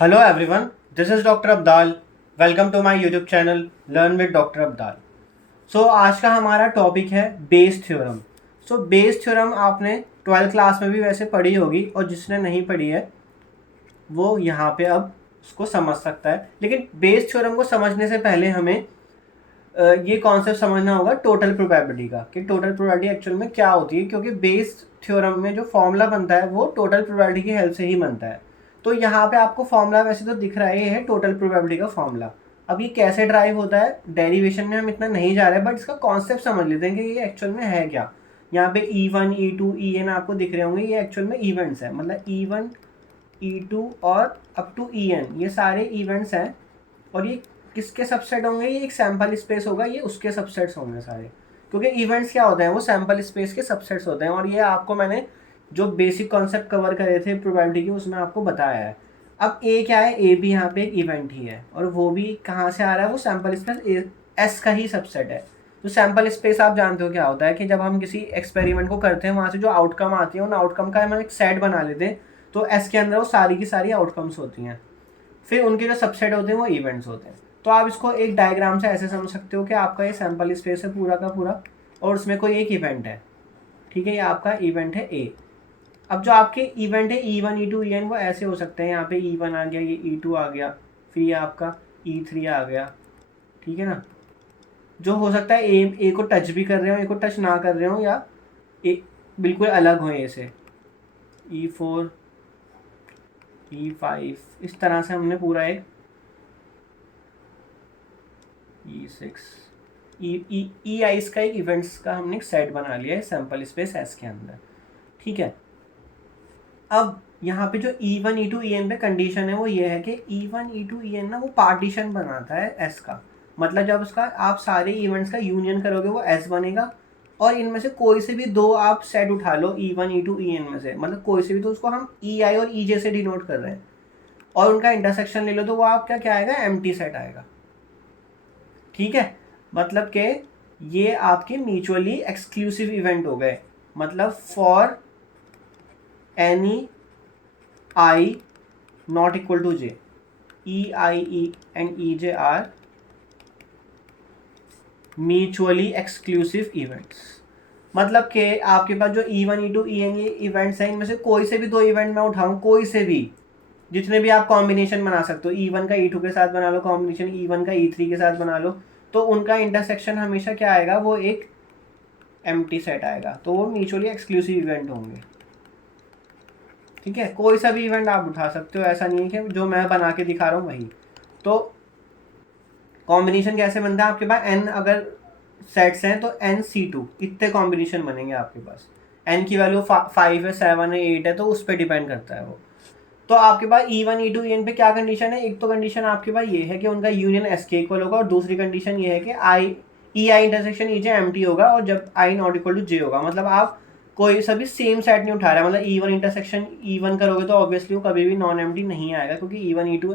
Hello everyone, this is Dr. Abdal. Welcome to my YouTube channel Learn with Dr. Abdal. आज का हमारा topic है Bayes theorem. Bayes theorem आपने 12th class में भी वैसे पढ़ी होगी और जिसने नहीं पढ़ी है वो यहाँ पे अब उसको समझ सकता है। लेकिन बेस थ्योरम को समझने से पहले हमें ये कॉन्सेप्ट समझना होगा टोटल प्रोबेबिलिटी का, कि टोटल प्रोबेबिलिटी एक्चुअल में क्या होती है, क्योंकि बेस थ्योरम में जो फॉर्मूला बनता है वो टोटल प्रोबेबिलिटी की हेल्प से ही बनता है। तो यहाँ पे आपको फॉर्मूला वैसे तो दिख रहा है, ये है टोटल प्रोबेबिलिटी का फॉर्मूला। अब ये कैसे ड्राइव होता है, डेरिवेशन में हम इतना नहीं जा रहे हैं, बट इसका कॉन्सेप्ट समझ लेते हैं कि ये एक्चुअल में है क्या। यहाँ पे E1, E2, En आपको दिख रहे होंगे, ये एक्चुअल में इवेंट्स है, मतलब E1, E2 और अप टू En ये सारे इवेंट्स हैं। और ये किसके सबसेट होंगे, ये एक सैम्पल स्पेस होगा, ये उसके सबसेट्स होंगे सारे, क्योंकि इवेंट्स क्या होते हैं, वो सैम्पल स्पेस के सबसेट्स होते हैं। और ये आपको मैंने जो बेसिक कॉन्सेप्ट कवर करे थे प्रोबेबिलिटी के, उसमें आपको बताया है। अब ए क्या है, ए भी यहाँ पे एक इवेंट ही है, और वो भी कहाँ से आ रहा है, वो सैम्पल स्पेस एस का ही सबसेट है। तो सैम्पल स्पेस आप जानते हो क्या होता है, कि जब हम किसी एक्सपेरिमेंट को करते हैं, वहाँ से जो आउटकम आती है उन आउटकम का हम एक सेट बना लेते हैं। तो एस के अंदर वो सारी की सारी आउटकम्स होती हैं, फिर उनके जो सबसेट होते हैं वो इवेंट्स होते हैं। तो आप इसको एक डायग्राम से ऐसे समझ सकते हो कि आपका ये सैम्पल स्पेस है पूरा का पूरा, और उसमें कोई एक इवेंट है, ठीक है, ये आपका इवेंट है ए। अब जो आपके इवेंट है E1, E2, En वो ऐसे हो सकते हैं, यहाँ पे E1 आ गया, ये E2 आ गया, फिर ये आपका E3 आ गया, ठीक है ना। जो हो सकता है ए को टच भी कर रहे हो, ए को टच ना कर रहे हो, या ए बिल्कुल अलग हो ए से, E4, E5, इस तरह से हमने पूरा एक E6, ई आइस का एक इवेंट्स का हमने एक सेट बना लिया है सैम्पल स्पेस एस के अंदर, ठीक है। अब यहाँ पे जो E1, E2, En पे कंडीशन है वो ये है कि E1, E2, En ना वो पार्टीशन बनाता है S का, मतलब जब उसका आप सारे इवेंट्स का यूनियन करोगे वो S बनेगा। और इनमें से कोई से भी दो आप सेट उठा लो E1, E2, En में से, मतलब कोई से भी, तो उसको हम EI और EJ से डिनोट कर रहे हैं, और उनका इंटरसेक्शन ले लो तो वो आपका क्या आएगा, एम्प्टी सेट आएगा, ठीक है। मतलब कि ये आपके म्यूचुअली एक्सक्लूसिव इवेंट हो गए, मतलब for any I not equal to J, E and EJ are mutually exclusive events। मतलब कि आपके पास जो E1, E2, En ये इवेंट्स हैं, इनमें से कोई से भी दो इवेंट मैं उठाऊं, कोई से भी, जितने भी आप कॉम्बिनेशन बना सकते हो, E1 का E2 के साथ बना लो कॉम्बिनेशन, E1 का E3 के साथ बना लो, तो उनका इंटरसेक्शन हमेशा क्या आएगा, वो एक एम्प्टी सेट आएगा, तो वो म्यूचुअली एक्सक्लूसिव इवेंट होंगे, ठीक है। कोई सा भी इवेंट आप उठा सकते हो, ऐसा नहीं है कि जो मैं बना के दिखा रहा हूँ वही। तो कॉम्बिनेशन कैसे बनता है, आपके पास n अगर सेट्स हैं तो NC2 इतने कॉम्बिनेशन बनेंगे आपके पास। n की वैल्यू 5 है, 7 है, 8 है, तो उस पर डिपेंड करता है वो। तो आपके पास E1, E2, En पे क्या कंडीशन है, एक तो कंडीशन आपके पास ये है कि उनका यूनियन S के इक्वल होगा, और दूसरी कंडीशन ये है कि EI इंटरसेक्शन EJ एम्प्टी होगा, और जब I not equal to J होगा, मतलब आप कोई सभी सेम सेट नहीं उठा रहा है। मतलब E1 इंटरसेक्शन E1 करोगे तो ऑब्वियसली वो कभी भी नॉन एम्प्टी नहीं आएगा, क्योंकि E1, E2,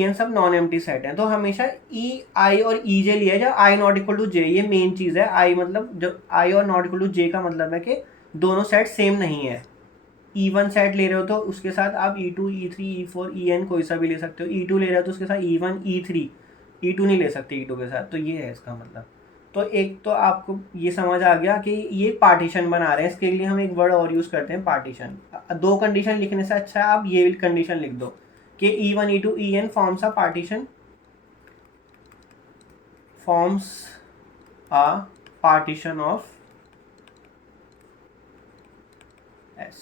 En सब नॉन एम्प्टी सेट हैं। तो हमेशा EI और EJ लिया जाए, I not equal to J, ये मेन चीज़ है। I मतलब जब I और नॉट इक्वल टू J का मतलब है कि दोनों सेट सेम नहीं है। E1 सेट ले रहे हो तो उसके साथ आप E2, E3, E4, En कोई सा भी ले सकते हो। E2 ले रहे हो तो उसके साथ E1, E3, E2 नहीं ले सकते E2 के साथ। तो ये है इसका मतलब। तो एक तो आपको ये समझ आ गया कि ये पार्टीशन बना रहे हैं, इसके लिए हम एक वर्ड और यूज़ करते हैं, पार्टीशन। दो कंडीशन लिखने से अच्छा है आप ये कंडीशन लिख दो कि E1, E2, En forms a partition, forms a partition of S।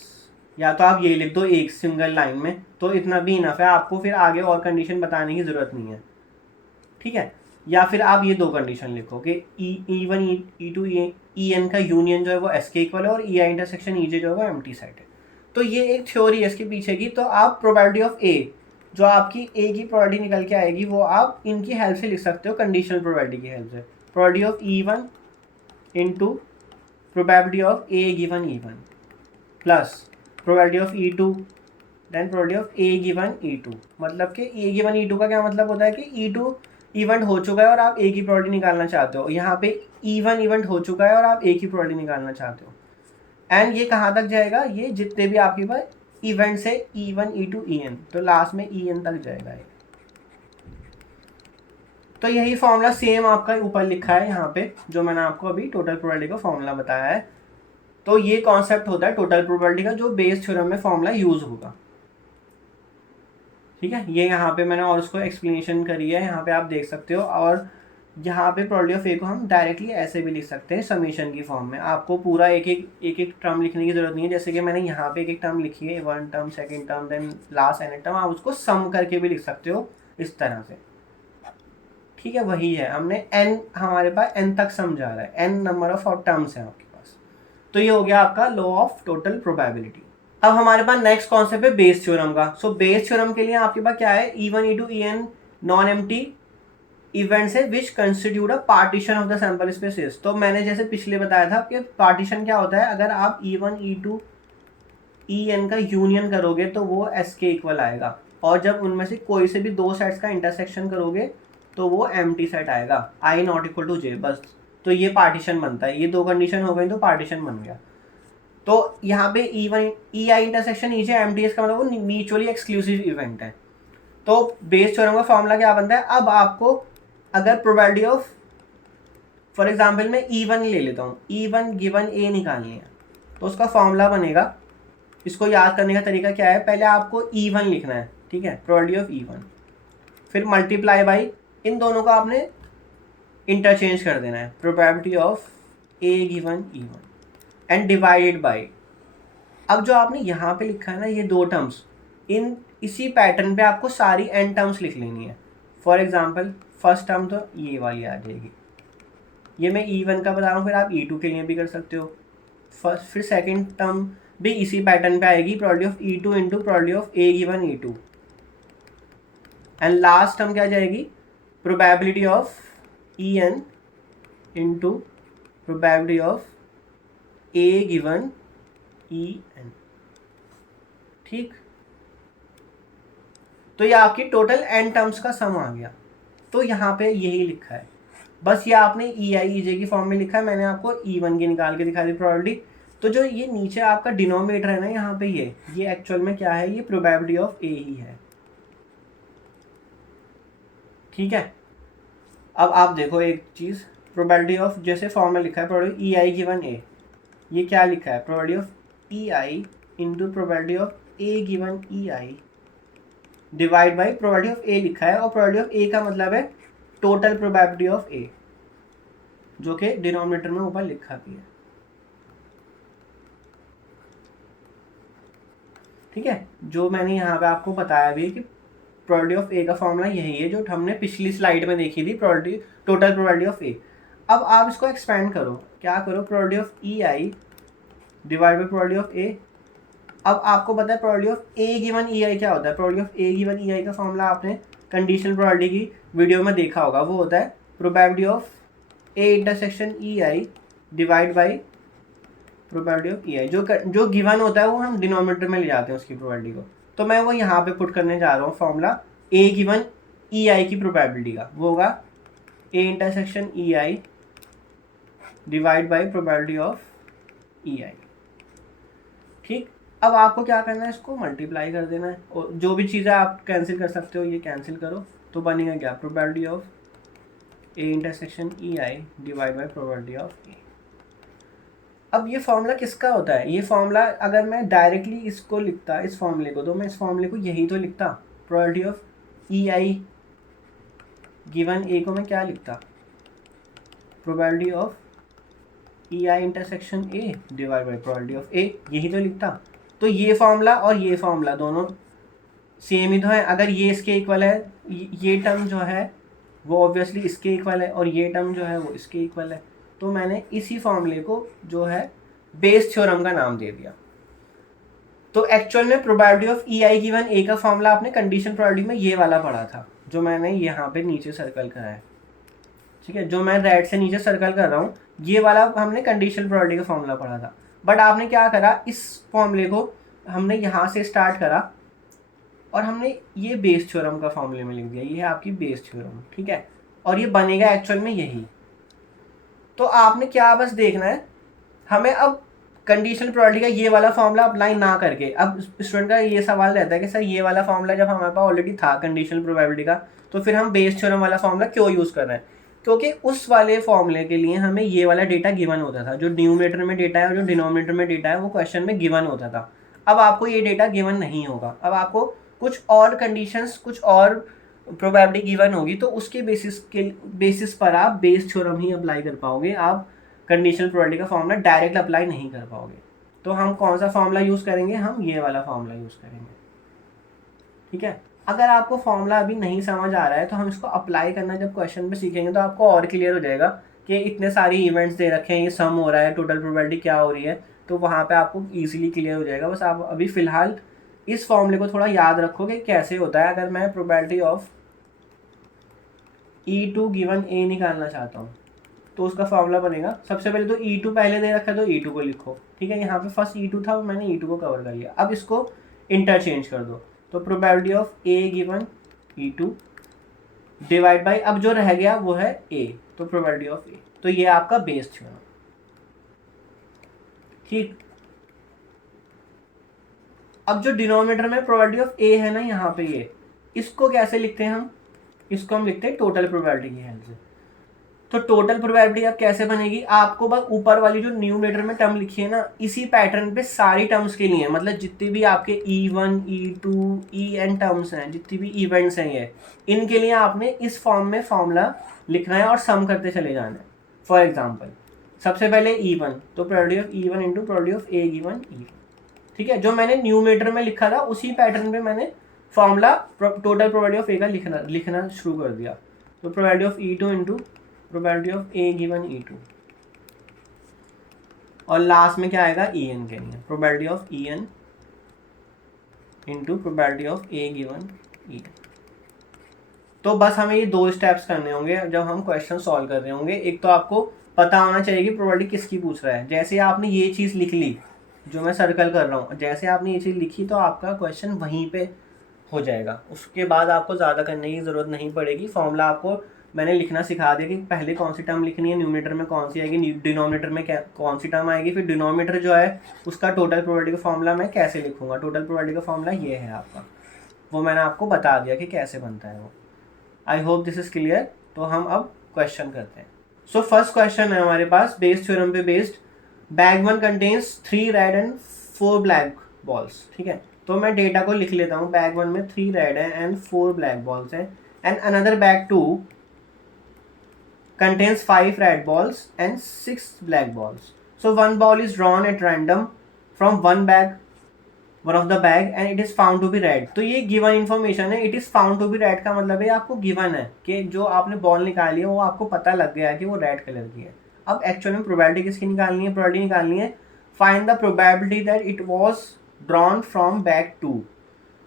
या तो आप ये लिख दो एक सिंगल लाइन में, तो इतना भी इनफ है, आपको फिर आगे और कंडीशन बताने की ज़रूरत नहीं है, ठीक है। या फिर आप ये दो कंडीशन लिखो कि E1, E2, En का यूनियन जो है वो S के इक्वल है, और EI इंटरसेक्शन EJ जो है वो एम्प्टी सेट है। तो ये एक थ्योरी है इसके पीछे की। तो आप प्रोबेबिलिटी ऑफ A, जो आपकी A की प्रोबेबिलिटी निकल के आएगी, वो आप इनकी हेल्प से लिख सकते हो, कंडीशनल प्रोबेबिलिटी की हेल्प से। Probability of E1 into probability of A given E1 plus probability of E2 then probability of A given E2। मतलब कि A गिवन E2 का क्या मतलब होता है कि E2 इवेंट हो चुका है और आप A की प्रोबेबिलिटी निकालना चाहते हो। यहाँ पे E1 इवेंट हो चुका है और आप A की प्रोबेबिलिटी निकालना चाहते हो। एंड ये कहाँ तक जाएगा, ये जितने भी आपके पास इवेंट से E1 E2 En, तो लास्ट में En तक जाएगा ये। तो यही फॉर्मूला सेम आपका ऊपर लिखा है यहाँ पे, जो मैंने आपको अभी टोटल प्रोबेबिलिटी का फॉर्मूला बताया है। तो ये कॉन्सेप्ट होता है टोटल प्रोबेबिलिटी का, जो बेस थ्योरम में फॉर्मूला यूज होगा। ठीक है, ये यहाँ पे मैंने और उसको एक्सप्लेनेशन करी है, यहाँ पे आप देख सकते हो। और यहाँ पे प्रोबेबिलिटी ऑफ ए को हम डायरेक्टली ऐसे भी लिख सकते हैं समीशन की फॉर्म में। आपको पूरा एक एक टर्म लिखने की जरूरत नहीं है, जैसे कि मैंने यहाँ पे एक टर्म लिखी है, 1 term, second term, then last n term, आप उसको सम करके भी लिख सकते हो इस तरह से। ठीक है, वही है, हमने n, हमारे पास n तक सम जा रहा है, n नंबर ऑफ टर्म्स हैं आपके पास। तो ये हो गया आपका लॉ ऑफ टोटल प्रोबेबिलिटी। अब हमारे पास नेक्स्ट कॉन्सेप्ट है बेस थ्योरम का। सो बेस थ्योरम के लिए आपके पास क्या है, E1 E2 En non empty events है which constitute a partition of the sample spaces. तो मैंने जैसे पिछले बताया था कि पार्टीशन क्या होता है, अगर आप E1 E2 En का यूनियन करोगे तो वो S के इक्वल आएगा, और जब उनमें से कोई से भी दो सेट्स का इंटरसेक्शन करोगे तो वो एम्प्टी सेट आएगा, I not equal to J, बस। तो ये पार्टीशन बनता है, ये दो कंडीशन हो गई तो पार्टीशन बन गया। तो यहाँ पे E1 EI intersection EJ empty, इसका मतलब वो म्यूचुअली एक्सक्लूसिव इवेंट है। तो बेस थ्योरम का फॉर्मूला क्या बनता है, अब आपको अगर प्रोबेबिलिटी ऑफ, फॉर एग्जांपल मैं E1 ले लेता हूँ, E1 गिवन A निकालनी है, तो उसका फॉर्मूला बनेगा। इसको याद करने का तरीका क्या है, पहले आपको E1 लिखना है, ठीक है, प्रोबेबिलिटी ऑफ E1, फिर मल्टीप्लाई बाई, इन दोनों को आपने इंटरचेंज कर देना है, probability of A given E1 and divided by. अब जो आपने यहाँ पे लिखा है ना ये दो टर्म्स, इन इसी पैटर्न पे आपको सारी n टर्म्स लिख लेनी है। फॉर एग्जांपल फर्स्ट टर्म तो ये वाली आ जाएगी, ये मैं E1 का बता रहा हूँ, फिर आप E2 के लिए भी कर सकते हो। फर्स्ट, फिर सेकंड टर्म भी इसी पैटर्न पे आएगी, probability of E2 into probability of A given E2, and last term क्या जाएगी, probability of En into probability of A given En। ठीक, तो ये आपकी टोटल n टर्म्स का सम आ गया। तो यहाँ पे यही लिखा है, बस ये आपने EI EJ की फॉर्म में लिखा है, मैंने आपको E1 की निकाल के दिखा दी प्रोबेबिलिटी। तो जो ये नीचे आपका डिनोमिनेटर है ना यहाँ पे, ये एक्चुअल में क्या है, ये प्रोबेबिलिटी ऑफ A ही है। ठीक है, अब आप देखो एक चीज़, प्रोबेबिलिटी ऑफ, जैसे फॉर्म में लिखा है प्रोबेबिलिटी EI गिवन A, ये क्या लिखा है, probability of EI into probability of A given EI divide by probability of A लिखा है, और प्रोबेबिलिटी ऑफ A का मतलब है टोटल प्रोबेबिलिटी ऑफ A, जो कि डिनोमिनेटर में ऊपर लिखा भी है। ठीक है, जो मैंने यहाँ पे आपको बताया भी है कि प्रोबेबिलिटी ऑफ A का फॉर्मूला यही है जो हमने पिछली स्लाइड में देखी थी, probability total probability of A। अब आप इसको एक्सपेंड करो, क्या करो, probability of EI divide by probability of A। अब आपको पता है probability of A given EI क्या होता है, probability of A given EI का फॉर्मूला आपने कंडीशनल प्रोबेबिलिटी की वीडियो में देखा होगा, वो होता है probability of A intersection EI divide by probability of EI। जो गिवन होता है वो हम डिनोमिनेटर में ले जाते हैं उसकी प्रोबेबिलिटी को। तो मैं वो यहाँ पे पुट करने जा रहा हूँ फॉर्मूला A गिवन EI की प्रोबेबिलिटी का, वो होगा A intersection EI divide by probability of EI। ठीक, अब आपको क्या करना है, इसको मल्टीप्लाई कर देना है, और जो भी चीज़ें आप कैंसिल कर सकते हो ये कैंसिल करो, तो बनेगा क्या, probability of A intersection EI divide by probability of A। अब ये फॉर्मूला किसका होता है, ये फॉर्मूला अगर मैं डायरेक्टली इसको लिखता, इस फॉर्मूले को, तो मैं इस फॉर्मूले को यही तो लिखता, probability of EI given A को मैं क्या लिखता, probability of EI intersection A divide by probability of A, यही तो लिखता। तो ये फॉर्मूला और ये फॉर्मूला दोनों सेम ही तो है, अगर ये इसके इक्वल है, ये टर्म जो है वो ऑब्वियसली इसके इक्वल है, और ये टर्म जो है वो इसके इक्वल है। तो मैंने इसी फॉर्मूले को जो है बेस थ्योरम का नाम दे दिया। तो एक्चुअल में probability of EI given A का फॉर्मूला आपने कंडीशन प्रोबेबिलिटी में ये वाला पढ़ा था, जो मैंने यहाँ पे नीचे सर्कल करा है। ठीक है, जो मैं रेड से नीचे सर्कल कर रहा हूँ, ये वाला हमने कंडीशन प्रोबेबिलिटी का फॉर्मूला पढ़ा था। बट आपने क्या करा, इस फॉर्मूले को हमने यहाँ से स्टार्ट करा और हमने ये बेस थ्योरम का फॉर्मूले में लिख दिया, ये है आपकी बेस थ्योरम। ठीक है, और ये बनेगा एक्चुअल में यही। तो आपने क्या बस देखना है, हमें अब कंडीशनल प्रोबेबिलिटी का ये वाला फॉर्मूला अप्लाई ना करके, अब स्टूडेंट का ये सवाल रहता है कि सर ये वाला फॉर्मूला जब हमारे पास ऑलरेडी था कंडीशनल प्रोबेबिलिटी का, तो फिर हम बेस थ्योरम वाला फॉर्मूला क्यों यूज़ कर रहे हैं? क्योंकि उस वाले फॉर्मूले के लिए हमें ये वाला डेटा गिवन होता था, जो न्यूमरेटर में डेटा है और जो डिनोमिनेटर में डेटा है वो क्वेश्चन में गिवन होता था। अब आपको ये डेटा गिवन नहीं होगा, अब आपको कुछ और कंडीशंस, कुछ और प्रोबेबिलिटी गिवन होगी, तो उसके बेसिस पर आप बेस थ्योरम ही अप्लाई कर पाओगे, आप कंडीशनल प्रोबेबिलिटी का फॉर्मूला डायरेक्ट अप्लाई नहीं कर पाओगे। तो हम कौन सा फॉर्मूला यूज़ करेंगे? हम ये वाला फॉर्मूला यूज़ करेंगे, ठीक है। अगर आपको फॉर्मूला अभी नहीं समझ आ रहा है तो हम इसको अप्लाई करना जब क्वेश्चन पे सीखेंगे तो आपको और क्लियर हो जाएगा कि इतने सारे इवेंट्स दे रखे हैं, ये सम हो रहा है, टोटल प्रोबेबिलिटी क्या हो रही है, तो वहाँ पे आपको इजीली क्लियर हो जाएगा। बस आप अभी फ़िलहाल इस फॉर्मूले को थोड़ा याद रखो कि कैसे होता है। अगर मैं probability of E2 given A निकालना चाहता हूँ तो उसका फॉर्मूला बनेगा, सबसे पहले तो E2 पहले दे रखा है तो E2 को लिखो, ठीक है। यहाँ पे फर्स्ट E2 था, मैंने E2 को कवर कर लिया। अब इसको इंटरचेंज कर दो, तो probability of A given E2 divide by, अब जो रह गया वो है A, तो प्रोबेबिलिटी ऑफ A। तो ये आपका बेस थ्योरम, ठीक। अब जो डिनोमिनेटर में प्रोबेबिलिटी ऑफ A है ना, यहाँ पे ये, इसको कैसे लिखते हैं हम? इसको हम लिखते हैं टोटल प्रोबेबिलिटी की हेल्प से। तो टोटल प्रोबेबिलिटी अब कैसे बनेगी? आपको बस ऊपर वाली जो न्यूमरेटर में टर्म लिखी है ना, इसी पैटर्न पे सारी टर्म्स के लिए, मतलब जितने भी आपके E1 E2 EN टर्म्स हैं, जितनी भी इवेंट्स हैं ये, इनके लिए आपने इस फॉर्म में फॉर्मूला लिखना है और सम करते चले जाना है। फॉर एग्जाम्पल सबसे पहले E1, तो probability of E1 into probability of A given E1, ठीक है। जो मैंने न्यूमरेटर में लिखा था उसी पैटर्न पे मैंने formula total probability of A का लिखना शुरू कर दिया। तो probability of E2 into probability of A given E2, और लास्ट में क्या आएगा? EN के लिए probability of EN into probability of A given EN। तो बस हमें ये दो स्टेप्स करने होंगे जब हम क्वेश्चन सॉल्व कर रहे होंगे। एक तो आपको पता होना चाहिए कि प्रोबेबिलिटी किसकी पूछ रहा है। जैसे आपने ये चीज़ लिख ली, जो मैं सर्कल कर रहा हूँ, जैसे आपने ये चीज़ लिखी तो आपका क्वेश्चन वहीं पे हो जाएगा। उसके बाद आपको ज़्यादा करने की ज़रूरत नहीं पड़ेगी। फॉर्मूला आपको मैंने लिखना सिखा दिया कि पहले कौन सी टर्म लिखनी है, न्यूमरेटर में कौन सी आएगी, डिनोमिनेटर में कौन सी टर्म आएगी, फिर डिनोमिनेटर जो है उसका टोटल प्रोबेबिलिटी का फॉर्मूला मैं कैसे लिखूंगा। टोटल प्रोबेबिलिटी का फॉर्मूला ये है आपका, वो मैंने आपको बता दिया कि कैसे बनता है वो। आई होप दिस इज क्लियर। तो हम अब क्वेश्चन करते हैं। सो फर्स्ट क्वेश्चन है हमारे पास बेस थ्योरम पे based. Bag 1 contains 3 red and 4 black balls, ठीक है। तो मैं डेटा को लिख लेता हूँ। बैग 1 में 3 रेड है एंड 4 ब्लैक बॉल्स हैं, and another bag 2 contains 5 red balls and 6 black balls. So one ball is drawn at random from one of the bag and it is found to be red. तो ये given information है। it is found to be red का मतलब है आपको given है कि जो आपने बॉल निकाली है वो आपको पता लग गया है कि वो रेड कलर की है। अब एक्चुअल में प्रोबेबिलिटी किसकी निकालनी है? प्रोबेबिलिटी निकालनी है find the probability that it was drawn from bag 2।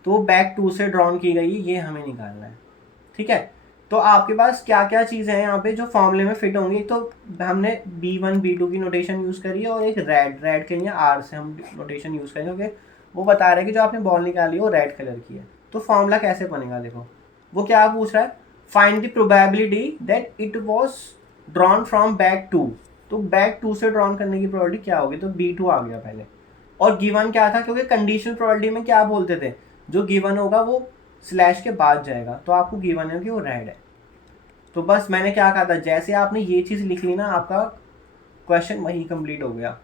तो बैग 2 से ड्रॉन की गई, ये हमें निकालना है, ठीक है। तो आपके पास क्या क्या चीज़ें हैं यहाँ पे जो फॉर्मूले में फिट होंगी? तो हमने B1 B2 की नोटेशन यूज़ करी है, और एक रेड के लिए R से हम नोटेशन यूज़ करेंगे, क्योंकि वो बता रहे हैं कि जो आपने बॉल निकाली है वो रेड कलर की है। तो फॉर्मूला कैसे बनेगा? देखो वो क्या पूछ रहा है, find the probability that it was drawn from bag 2। तो बैग 2 से ड्रॉन करने की प्रोबेबिलिटी क्या होगी? तो B2 आ गया पहले। और गिवन क्या था? क्योंकि कंडीशनल प्रोबेबिलिटी में क्या बोलते थे, जो गिवन होगा वो स्लैश के बाद जाएगा, तो आपको गिवन है कि वो रेड है। तो बस मैंने क्या कहा था, जैसे आपने ये चीज़ लिख ली ना, आपका क्वेश्चन वही कंप्लीट हो गया।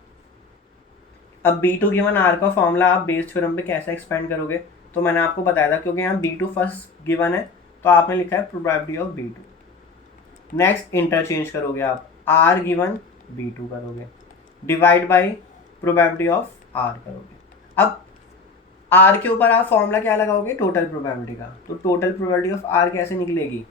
अब B2 गिवन R का फॉर्मूला आप बेस थ्योरम पे कैसे एक्सपेंड करोगे? तो मैंने आपको बताया था, क्योंकि यहाँ B2 फर्स्ट गिवन है तो आपने लिखा है probability of B2। Next interchange करोगे आप, R गिवन B2 करोगे, divide by probability of R करोगे। अब R के ऊपर आप फॉर्मूला क्या लगाओगे? टोटल प्रोबेबिलिटी का। तो टोटल प्रोबेबिलिटी ऑफ R कैसे निकलेगी?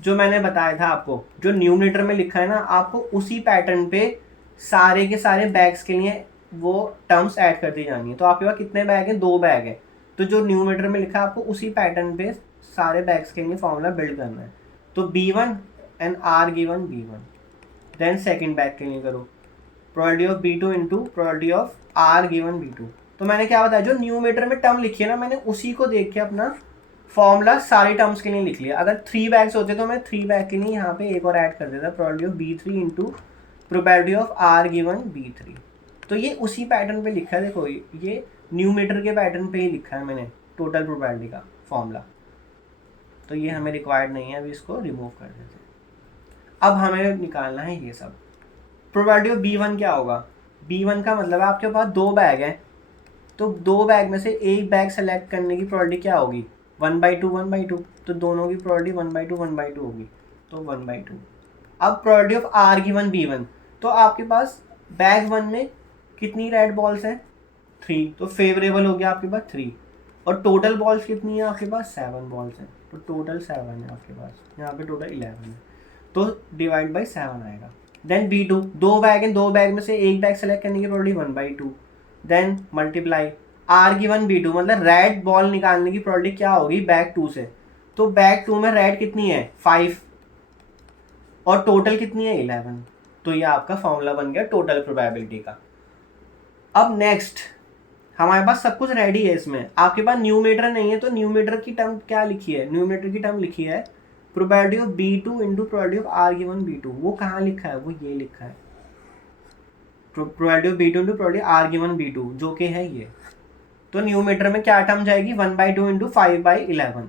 जो मैंने बताया था आपको, जो न्यूमरेटर में लिखा है ना, आपको उसी पैटर्न पे सारे के सारे बैग्स के लिए वो टर्म्स ऐड करती जानी है। तो आपके पास कितने बैग हैं? 2 बैग है। तो जो न्यूमरेटर में लिखा है आपको उसी पैटर्न पे सारे बैग्स के लिए फॉर्मूला बिल्ड करना है। तो B1 and R given B1, then second bag के लिए करो probability of B2 into probability of R given B2। तो मैंने क्या बताया, जो न्यूमरेटर में टर्म लिखी है ना, मैंने उसी को देख के अपना फॉर्मूला सारे टर्म्स के लिए लिख लिया। अगर 3 बैग्स होते तो मैं 3 बैग के लिए यहाँ पे एक और ऐड कर देता, probability of B3 into probability of R given B3। तो ये उसी पैटर्न पे लिखा है, देखो ये न्यूमेटर के पैटर्न पे ही लिखा है मैंने टोटल प्रोबेबिलिटी का फॉर्मूला। तो ये हमें रिक्वायर्ड नहीं है, अभी इसको रिमूव कर देते हैं। अब हमें निकालना है ये सब। प्रोबेबिलिटी ऑफ B1 क्या होगा? B1 का मतलब है आपके पास 2 बैग हैं, तो 2 बैग में से एक बैग सेलेक्ट करने की प्रोबेबिलिटी क्या होगी? 1/2 1/2। तो दोनों की प्रोबेबिलिटी 1/2 1/2 होगी, तो 1/2। अब probability of R given B1, तो आपके पास बैग 1 में कितनी रेड बॉल्स हैं? 3, तो फेवरेबल हो गया आपके पास 3। और टोटल बॉल्स कितनी है आपके पास? 7 बॉल्स हैं, तो टोटल 7 है आपके पास, यहाँ पे टोटल 11 है, तो डिवाइड बाई 7 आएगा। देन B2, 2 बैग हैं, 2 बैग में से एक बैग सेलेक्ट करने की probability 1/2। Then multiply R given B2, मतलब रेड बॉल निकालने की प्रोबेबिलिटी क्या होगी बैग 2 से? तो बैग 2 में रेड कितनी है? 5, और टोटल कितनी है? 11। तो ये आपका फॉर्मूला बन गया टोटल प्रोबेबिलिटी का। अब नेक्स्ट, हमारे पास सब कुछ रेडी है, इसमें आपके पास न्यूमेटर नहीं है, तो न्यूमेटर की टर्म क्या लिखी है? न्यूमेटर की टर्म लिखी है probability of B2 into probability of R given B2। वो कहाँ लिखा है? वो ये लिखा है, probability of B2 into probability R given B2, जो कि है ये। तो न्यूमेटर में क्या टर्म जाएगी? 1/2 इंटू 5/11।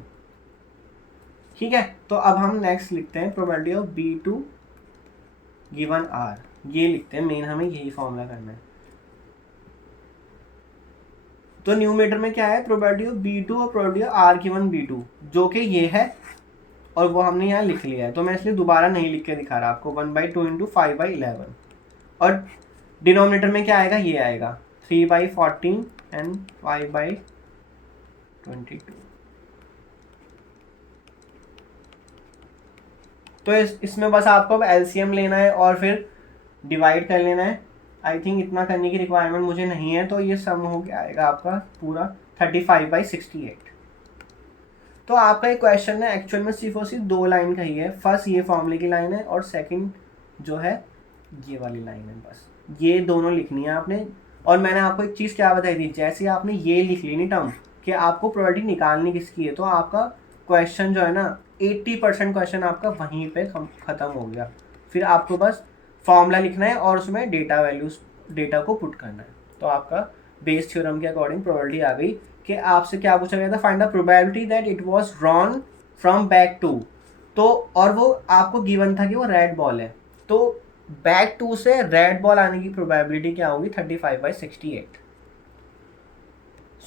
ठीक है, तो अब हम नेक्स्ट लिखते हैं probability of B2 given R, ये लिखते हैं, मेन हमें यही फॉर्मूला करना है। तो न्यूमेटर में क्या है? प्रोबेबिलिटी ऑफ B2 और probability of R given B2, जो कि ये है, और वो हमने यहाँ लिख लिया है, तो मैं इसलिए दोबारा नहीं लिख के दिखा रहा आपको। 1/2 इंटू 5/11, और डिनोमिनेटर में क्या आएगा? ये आएगा 3/14 एंड 5/22। तो इसमें बस आपको अब LCM लेना है और फिर डिवाइड कर लेना है। आई थिंक इतना करने की रिक्वायरमेंट मुझे नहीं है, तो ये सम हो गया आएगा आपका पूरा 35/68। तो आपका एक क्वेश्चन है एक्चुअल में सिर्फ और सिर्फ 2 लाइन का ही है। फर्स्ट ये फॉर्मूले की लाइन है, और सेकंड जो है ये वाली लाइन है, बस ये दोनों लिखनी है आपने। और मैंने आपको एक चीज़ क्या बताई थी, जैसे आपने ये लिख ली नहीं टर्म कि आपको प्रोबेबिलिटी निकालनी किसकी है, तो आपका क्वेश्चन जो है ना 80% क्वेश्चन आपका वहीं पे ख़त्म हो गया। फिर आपको बस फॉर्मूला लिखना है और उसमें डेटा को पुट करना है। तो आपका बेस थ्योरम के अकॉर्डिंग प्रोबेबिलिटी आ गई कि आपसे क्या पूछा गया था, find the probability that it was drawn from bag 2। तो और वो आपको गिवन था कि वो रेड बॉल है, तो बैग 2 से रेड बॉल आने की प्रोबेबिलिटी क्या होगी? 35/68।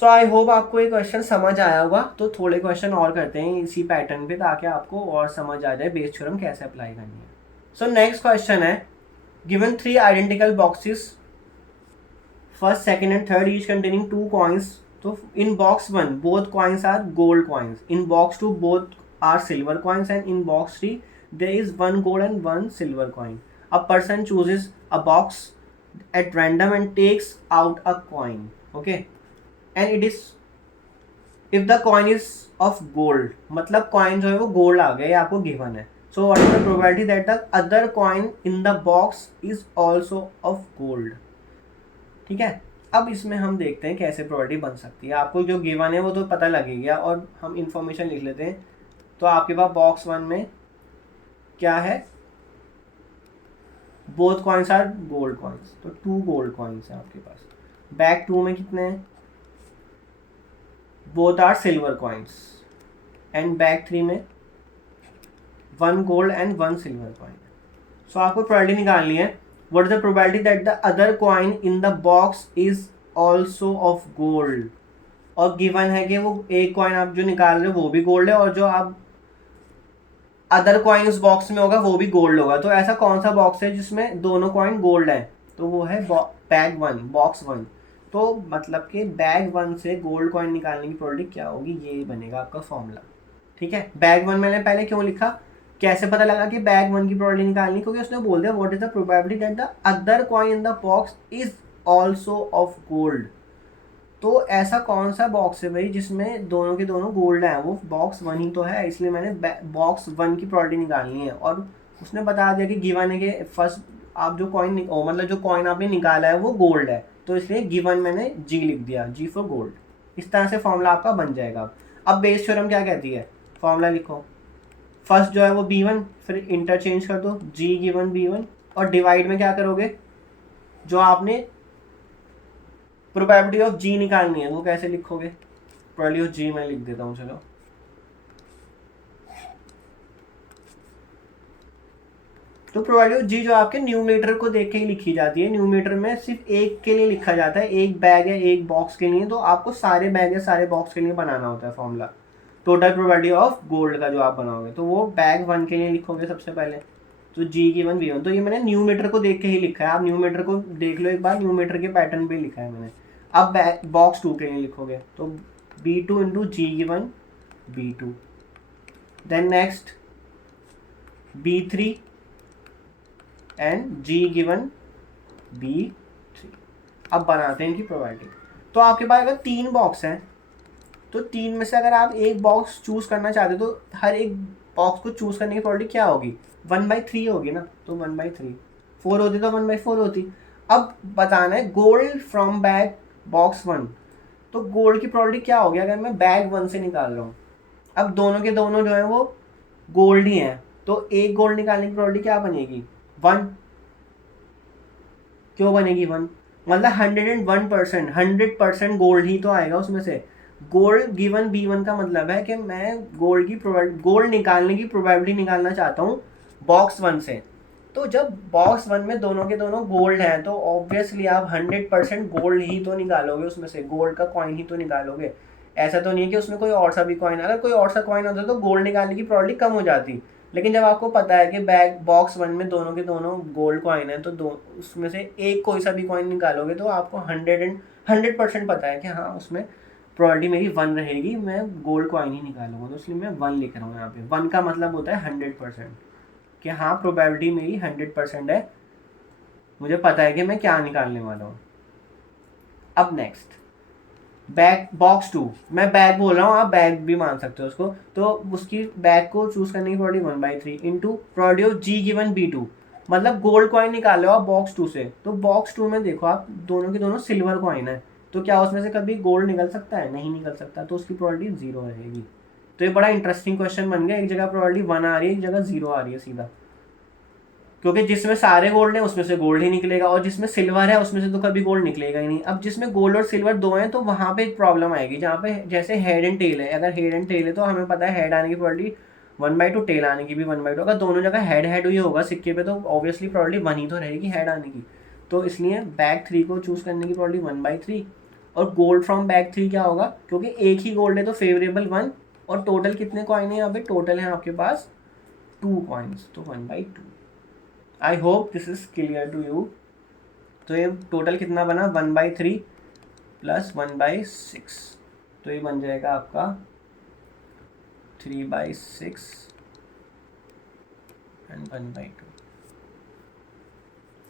सो आई होप आपको ये क्वेश्चन समझ आया होगा। तो थोड़े क्वेश्चन और करते हैं इसी पैटर्न पे, ताकि आपको और समझ आ जाए बेस थ्योरम कैसे अप्लाई करनी है। सो नेक्स्ट क्वेश्चन है, given 3 identical boxes, first second and third, each containing 2 coins. तो in box 1 both coins are gold coins, in box 2 both are silver coins, and in box 3 there is 1 gold and 1 silver coin. A person chooses a box at random and takes out a coin, okay, and it is, if the coin is of gold, मतलब coin जो है वो gold आ गया, ये आपको given है। So what is the probability that the other coin in the box is also of gold? ठीक है, अब इसमें हम देखते हैं कैसे प्रोबेबिलिटी बन सकती है। आपको जो गिवन है वो तो पता लगेगा, और हम इंफॉर्मेशन लिख लेते हैं। तो आपके पास बॉक्स 1 में क्या है? Both coins are gold coins, तो 2 गोल्ड कॉइन्स है आपके पास। बैग 2 में कितने हैं? Both are silver coins, and bag 3 में 1 gold and 1 silver coin. So आपको प्रोबेबिलिटी निकालनी है, what is the probability that the other coin in the box is also of gold. और गिवन है कि वो एक कॉइन आप जो निकाल रहे हो वो भी गोल्ड है, और जो आप अदर कॉइन उस बॉक्स में होगा वो भी गोल्ड होगा। तो ऐसा कौन सा बॉक्स है जिसमें दोनों कॉइन गोल्ड है? तो वो है बैग 1, बॉक्स 1। तो मतलब कि बैग 1 से गोल्ड कॉइन निकालने की प्रोबेबिलिटी क्या होगी? ये बनेगा आपका फॉर्मूला। ठीक है, बैग 1 मैंने पहले क्यों लिखा, कैसे पता लगा कि बैग 1 की प्रोबेबिलिटी निकालनी? क्योंकि उसने बोल दिया what is the probability that the other coin in the box is also of gold. तो ऐसा कौन सा बॉक्स है भाई जिसमें दोनों के दोनों गोल्ड है? वो बॉक्स 1 ही तो है, इसलिए मैंने बॉक्स 1 की प्रोबेबिलिटी निकालनी है। और उसने बता दिया कि गिवन है कि फर्स्ट आप जो कॉइन मतलब जो कॉइन आपने निकाला है वो गोल्ड है, तो इसलिए गिवन मैंने जी लिख दिया, जी फॉर गोल्ड। इस तरह से फॉर्मूला आपका बन जाएगा। अब बेस थ्योरम क्या कहती है? फॉर्मूला लिखो, फर्स्ट जो है वो B1, फिर इंटरचेंज कर दो, जी गिवन B1, और डिवाइड में क्या करोगे? जो आपने प्रोबेबिलिटी ऑफ जी निकालनी है, वो कैसे लिखोगे? प्रोबेबिलिटी ऑफ जी मैं लिख देता हूँ, चलो। तो प्रोबेबिलिटी ऑफ जी जो आपके न्यूमरेटर को देख के ही लिखी जाती है। न्यूमरेटर में सिर्फ एक के लिए लिखा जाता है, एक बैग है एक बॉक्स के लिए, तो आपको सारे बैग या सारे बॉक्स के लिए बनाना होता है formula. Total probability of gold का जो आप बनाओगे, तो वो बैग 1 के लिए लिखोगे सबसे पहले। तो जी की 1 V1, तो ये मैंने न्यूमरेटर को देख के ही लिखा है। आप न्यूमरेटर को देख लो एक बार, न्यूमरेटर के पैटर्न पे लिखा है मैंने। अब बॉक्स 2 के लिए लिखोगे, तो B2 इंटू जी की 1 B2, then next B3 and G given B3। अब बनाते हैं इनकी प्रोबेबिलिटी। तो आपके पास अगर 3 बॉक्स हैं, तो 3 में से अगर आप एक बॉक्स चूज करना चाहते हो, तो हर एक बॉक्स को चूज करने की प्रोबेबिलिटी क्या होगी? 1/3 होगी ना, तो 1/3। 4 होती तो 1/4 होती। अब बताना है गोल्ड फ्रॉम बैग बॉक्स 1, तो गोल्ड की प्रोबेबिलिटी क्या होगी अगर मैं बैग 1 से निकाल रहा हूँ? अब दोनों के दोनों जो है वो गोल्ड ही हैं, तो एक गोल्ड निकालने की प्रोबेबिलिटी क्या बनेगी? 1। क्यों बनेगी 1? मतलब 101%, 100% गोल्ड ही तो आएगा उसमें से। गोल्ड गिवन B1 का मतलब है कि मैं गोल्ड निकालने की प्रोबेबिलिटी निकालना चाहता हूँ बॉक्स 1 से। तो जब बॉक्स 1 में दोनों के दोनों गोल्ड हैं, तो ऑब्वियसली आप 100% गोल्ड ही तो निकालोगे उसमें से, गोल्ड का कॉइन ही तो निकालोगे। ऐसा तो नहीं है कि उसमें कोई और सा भी कॉइन, अगर कोई और सा कॉइन होता तो गोल्ड निकालने की प्रोबेबिलिटी कम हो जाती। लेकिन जब आपको पता है कि बैग बॉक्स 1 में दोनों के दोनों गोल्ड कॉइन है, तो उसमें से एक कोई सा भी कॉइन निकालोगे, तो आपको 100% पता है कि हाँ उसमें प्रोबेबिलिटी मेरी 1 रहेगी, मैं गोल्ड कॉइन ही निकालूंगा। तो इसलिए मैं 1 लिख रहा हूँ यहाँ पे। 1 का मतलब होता है 100%, कि हाँ प्रोबेबिलिटी मेरी 100% है, मुझे पता है कि मैं क्या निकालने वाला हूँ। अब नेक्स्ट बैग बॉक्स 2, मैं बैग बोल रहा हूँ, आप बैग भी मान सकते हो उसको। तो उसकी बैग को चूज करने की probability 1/3 into probability of G given B2, मतलब गोल्ड कॉइन निकाल लो आप बॉक्स 2 से। तो बॉक्स 2 में देखो आप दोनों के दोनों सिल्वर कॉइन है, तो क्या उसमें से कभी गोल्ड निकल सकता है? नहीं निकल सकता, तो उसकी प्रोबेबिलिटी 0 रहेगी। तो ये बड़ा इंटरेस्टिंग क्वेश्चन बन गया। एक जगह प्रोबेबिलिटी 1 आ रही है, एक जगह 0 आ रही है सीधा, क्योंकि जिसमें सारे गोल्ड है उसमें से गोल्ड ही निकलेगा, और जिसमें सिल्वर है उसमें से तो कभी गोल्ड निकलेगा ही नहीं। अब जिसमें गोल्ड और सिल्वर दो हैं, तो वहां पे एक प्रॉब्लम आएगी, जहाँ पे जैसे हेड एंड टेल है। अगर हेड एंड टेल है तो हमें पता है हेड आने की प्रोबेबिलिटी 1/2, टेल आने की भी 1/2। अगर दोनों जगह हेड हेड हुई होगा सिक्के पे, तो ऑब्वियसली प्रोबेबिलिटी 1 ही तो रहेगी हेड आने की। तो इसलिए बैग 3 को चूज करने की प्रोबेबिलिटी 1/3। और गोल्ड फ्रॉम बैग 3 क्या होगा? क्योंकि एक ही गोल्ड है तो फेवरेबल 1, और टोटल कितने कॉइन है यहाँ पे? टोटल है आपके पास 2 कॉइन्स, तो 1/2। I hope this is clear to you. तो ये टोटल कितना बना? 1/3 प्लस 1/6, तो ये बन जाएगा आपका 3/6 एंड 1/2।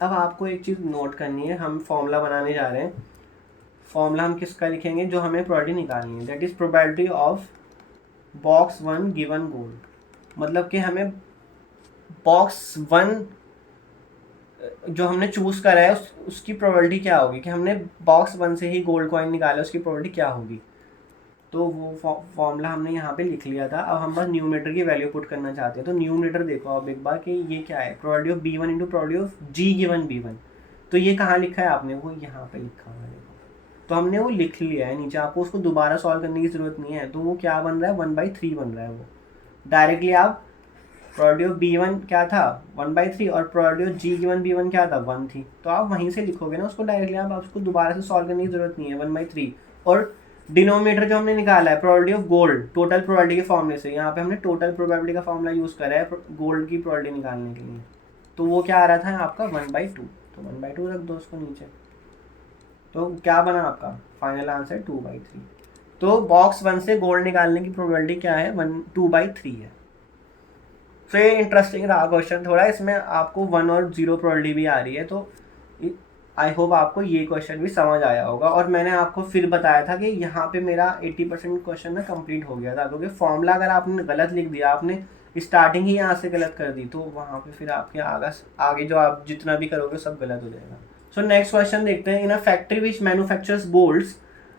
अब आपको एक चीज़ नोट करनी है, हम फॉर्मूला बनाने जा रहे हैं। फॉर्मूला हम किसका लिखेंगे? जो हमें प्रोबेबिलिटी निकालनी है, that is probability of box 1 given gold. मतलब कि हमें बॉक्स 1 जो हमने चूज करा है उसकी प्रोबेबिलिटी क्या होगी, कि हमने बॉक्स 1 से ही गोल्ड कॉइन निकाला, उसकी प्रोबेबिलिटी क्या होगी। तो वो फॉर्मूला हमने यहाँ पे लिख लिया था। अब हम बस न्यूमरेटर की वैल्यू पुट करना चाहते हैं। तो न्यूमरेटर देखो अब एक बार कि ये क्या है, probability of B1 into probability of G given B1। तो ये कहाँ लिखा है आपने? वो यहाँ पे लिखा हुआ है, देखो। तो हमने वो लिख लिया है नीचे, आपको उसको दोबारा सॉल्व करने की जरूरत नहीं है। तो वो क्या बन रहा है? 1/3 बन रहा है। वो डायरेक्टली आप प्रोबेबिलिटी ऑफ B1 क्या था? 1/3, और probability of G given B1 क्या था? 1 थी। तो आप वहीं से लिखोगे ना उसको डायरेक्टली, आप उसको दोबारा से सॉल्व करने की जरूरत नहीं है। 1/3 और डिनोमिनेटर जो हमने निकाला है probability of gold total probability के फॉर्मूले से, यहाँ पे हमने टोटल प्रोबेबिलिटी का फॉर्मूला यूज करा है गोल्ड की प्रोबेबिलिटी निकालने के लिए। तो वो क्या आ रहा था आपका? 1/2। तो 1/2 रख दो उसको नीचे। तो क्या बना आपका फाइनल आंसर? 2/3। तो बॉक्स 1 से गोल्ड निकालने की प्रोबेबिलिटी क्या है? 2/3 है। तो ये इंटरेस्टिंग रहा क्वेश्चन थोड़ा, इसमें आपको 1 और 0 प्रोबेबिलिटी भी आ रही है। तो आई होप आपको ये क्वेश्चन भी समझ आया होगा। और मैंने आपको फिर बताया था कि यहाँ पे मेरा 80% क्वेश्चन ना कंप्लीट हो गया था, क्योंकि फॉर्मूला अगर आपने गलत लिख दिया, आपने स्टार्टिंग ही यहाँ से गलत कर दी, तो वहाँ पे फिर आपके आगे जो आप जितना भी करोगे सब गलत हो जाएगा। सो नेक्स्ट क्वेश्चन देखते हैं। In a factory which manufactures bolts,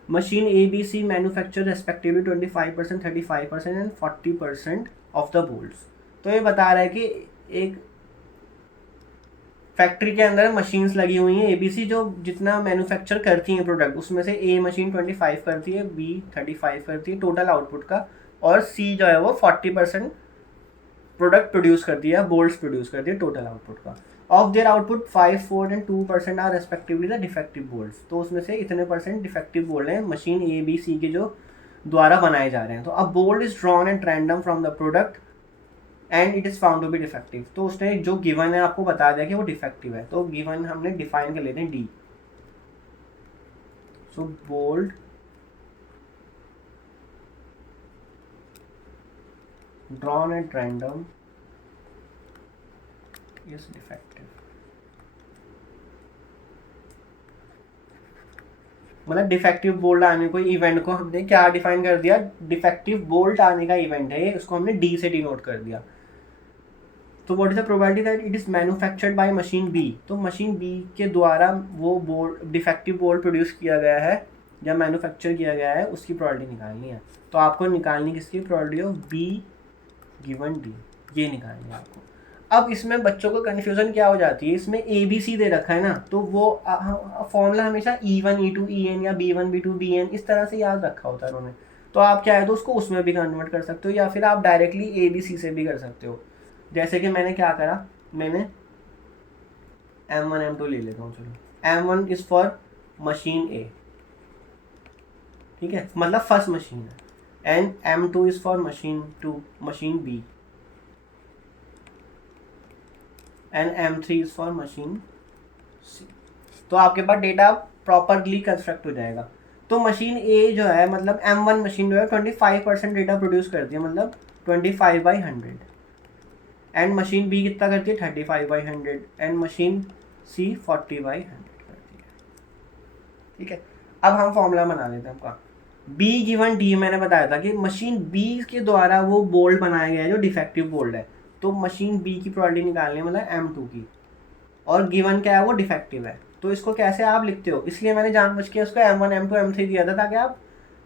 machine ABC manufacture respectively 25%, 35% and 40% of the bolts. तो ये बता रहा है कि एक फैक्ट्री के अंदर मशीन्स लगी हुई हैं ABC, जो जितना मैन्युफैक्चर करती हैं प्रोडक्ट, उसमें से A मशीन 25 करती है, B 35 करती है टोटल आउटपुट का, और C जो है वो 40% प्रोडक्ट प्रोड्यूस करती है, बोल्ट्स प्रोड्यूस करती है टोटल आउटपुट का। Of their output 5, 4 and 2% are respectively the defective bolts. तो उसमें से इतने परसेंट डिफेक्टिव बोल्ट हैं मशीन ABC के जो द्वारा बनाए जा रहे हैं। तो अब bolt is drawn at random from the product and it is found to be defective. तो उसने जो गिवन है आपको बता दिया कि वो डिफेक्टिव है, तो गिवन हमने डिफाइन कर लेते हैं D। So bolt drawn at random is defective। मतलब डिफेक्टिव बोल्ट आने को इवेंट को हमने क्या डिफाइन कर दिया, डिफेक्टिव बोल्ट आने का इवेंट है, उसको हमने D से डिनोट कर दिया। तो what is the probability that it is manufactured by machine B। तो मशीन B के द्वारा वो बोल्ट डिफेक्टिव बोल्ट प्रोड्यूस किया गया है या मैन्युफैक्चर किया गया है, उसकी प्रोबेबिलिटी निकालनी है। तो आपको निकालनी किसकी, probability of B given D, ये निकालनी है आपको। अब इसमें बच्चों को कन्फ्यूजन क्या हो जाती है, इसमें ABC दे रखा है ना, तो वो फॉर्मूला हमेशा E1 E2 EN या B1 B2 BN इस तरह से याद रखा होता है उन्होंने। तो आप क्या है तो उसको उसमें भी कन्वर्ट कर सकते हो, या फिर आप डायरेक्टली ABC से भी कर सकते हो। जैसे कि मैंने क्या करा, मैंने M1 M2 ले लेता हूँ। चलो M1 is for machine A, ठीक है, मतलब फर्स्ट मशीन है, and M2 is for machine B, and M3 is for machine C। तो आपके पास डेटा प्रॉपरली कंस्ट्रक्ट हो जाएगा। तो मशीन A जो है, मतलब M1 मशीन जो है 25% डेटा प्रोड्यूस करती है, मतलब 25/100, एंड मशीन B कितना करती है 35/100, एंड मशीन C 40/100 करती है। ठीक है, अब हम फॉर्मूला बना लेते हैं आपका। B गिवन D मैंने बताया था कि मशीन B के द्वारा वो बोल्ट बनाया गया है जो डिफेक्टिव बोल्ट है, तो मशीन B की प्रोबेबिलिटी निकालनी है, मतलब M2 की, और गिवन क्या है वो डिफेक्टिव है। तो इसको कैसे आप लिखते हो, इसलिए मैंने जानबूझ के उसको M1 M2 M3 दिया था ताकि आप